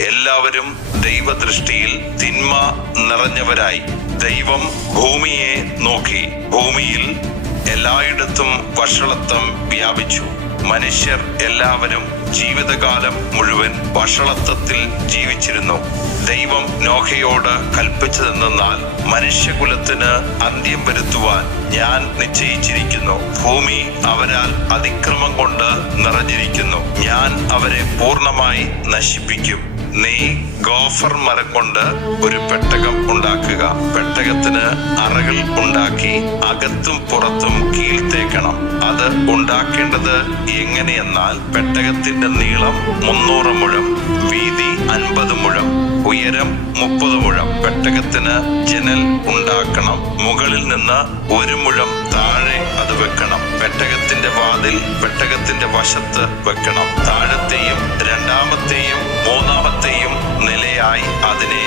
എല്ലാവരും ദൈവദൃഷ്ടിയിൽ തിന്മ നിറഞ്ഞവരായി. ദൈവം ഭൂമിയെ നോക്കി. ഭൂമിയിൽ എല്ലായിടത്തും വഷളത്വം വ്യാപിച്ചു. മനുഷ്യർ എല്ലാവരും ജീവിതകാലം മുഴുവൻ വഷളത്വത്തിൽ ജീവിച്ചിരുന്നു. ദൈവം നോഹയോട് കൽപ്പിച്ചതെന്നാൽ മനുഷ്യകുലത്തിന് അന്ത്യം വരുത്തുവാൻ ഞാൻ നിശ്ചയിച്ചിരിക്കുന്നു. ഭൂമി അവരാൽ അതിക്രമം കൊണ്ട് നിറഞ്ഞിരിക്കുന്നു. ഞാൻ അവരെ പൂർണമായി നശിപ്പിക്കും. നീ ഗോഫർ മരം കൊണ്ട് ഒരു പെട്ടകം ഉണ്ടാക്കുക. പെട്ടകത്തിന് അറകൾ ഉണ്ടാക്കി അകത്തും പുറത്തും കീഴ്ത്തേക്കണം. അത് ഉണ്ടാക്കേണ്ടത് എങ്ങനെയെന്നാൽ പെട്ടകത്തിന്റെ നീളം മുന്നൂറ് മുഴം വീതി അൻപത് മുഴം ഉയരം മുപ്പത് മുഴം. പെട്ടകത്തിന് ജനൽ ഉണ്ടാക്കണം. മുകളിൽ നിന്ന് ഒരു മുഴം താഴെ അത് വെക്കണം. പെട്ടകത്തിന്റെ വാതിൽ പെട്ടകത്തിന്റെ വശത്ത് വെക്കണം. താഴത്തെയും രണ്ടാമത്തെയും മൂന്നാമത്തെയും നിലയായി അതിനെ